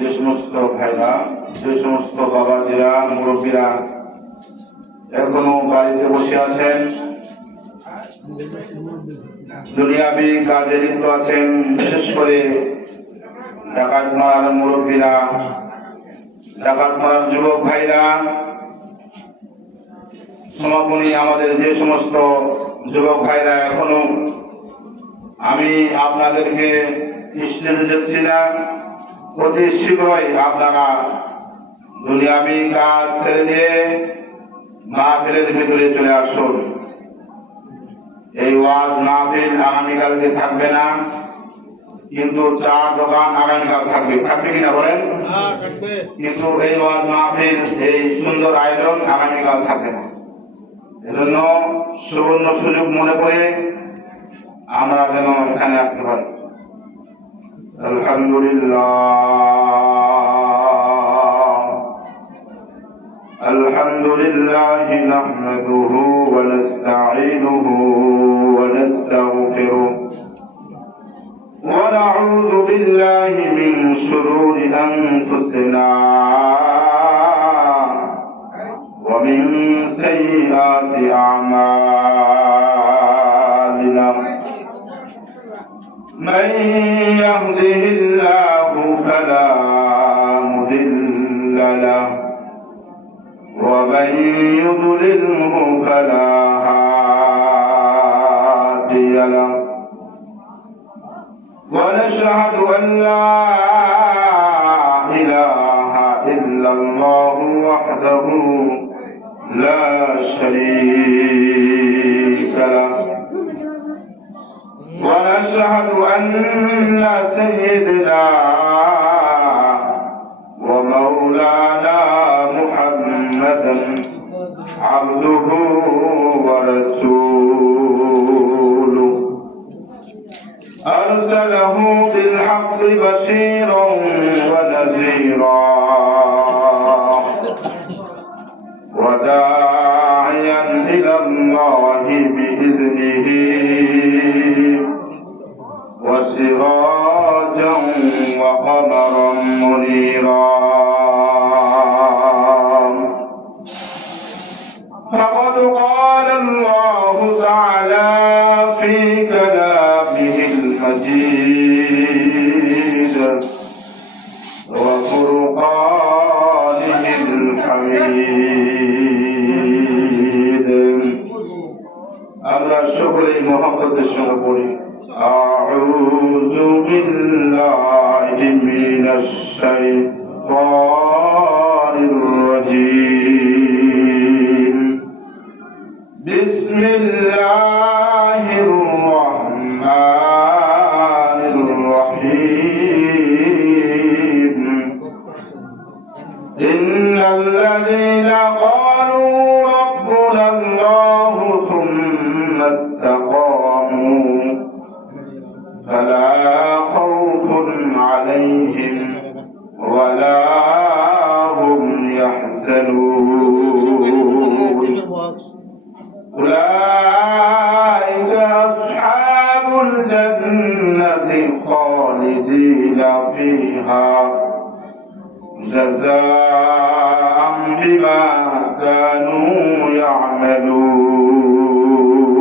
যে সমস্ত ভাইরা, যে সমস্ত বাবাজিরা, মুরব্বীরা এখনো বাড়িতে বসে আছেন, দুনিয়াবি কাজে লিপ্ত আছেন, বিশেষ করে ডাকাত মারার মুরব্বীরা, ডাকাত মারার যুবক ভাইরা, সমাপনী আমাদের যে সমস্ত যুবক ভাইরা এখনো, আমি আপনাদেরকে স্টেজ দিচ্ছি না, অতি শীঘ্রই আপনারা দুনিয়াবি কাজ ছেড়ে দিয়ে মাহফিলের ভিতরে চলে আসুন। এই ওয়াজ মাহফিল আগামীকালকে থাকবে না, কিন্তু চার দোকান আগামীকাল থাকবে। থাকবে কিনা বলেন? কিন্তু এই ওয়াজ মাহফিল, এই সুন্দর আয়োজন আগামীকাল থাকবে না। এজন্য সুবর্ণ সুযোগ মনে করে আমরা যেন এখানে আসতে পারি। আলহামদুলিল্লাহ নাহমাদুহু ওয়া নাস্তাঈনুহু ওয়া নাস্তাগফিরুহ ওয়া নাউযু বিল্লাহি মিন শুরুরি আনফুসিনা ওয়া মিন সাইয়্যাতি আ'মালিনা। من يهده الله فلا مضل له ومن يضلله فلا هادي له ونشهد أن لا إله إلا الله وحده لا شريك له ونشهد أن سيدنا ومولانا محمدا عبده ورسوله أرسله بالحق بشيرا ونذيرا وداعيا إلى الله بإذنه وسراجا وقمرا منيرا. فقد قال الله تعالى في كلامه المجيد وفرقانه الحميد. আমরা সকলেই মহব্বতের সঙ্গে পড়ি أعوذ بالله من الشيطان الرجيم. بسم الله الرحمن الرحيم. إن الذين قالوا ربنا الله ثم استقاموا فلا خوف عليهم ولا هم يحزنون. أولئك أصحاب الجنة خالدين فيها جزاء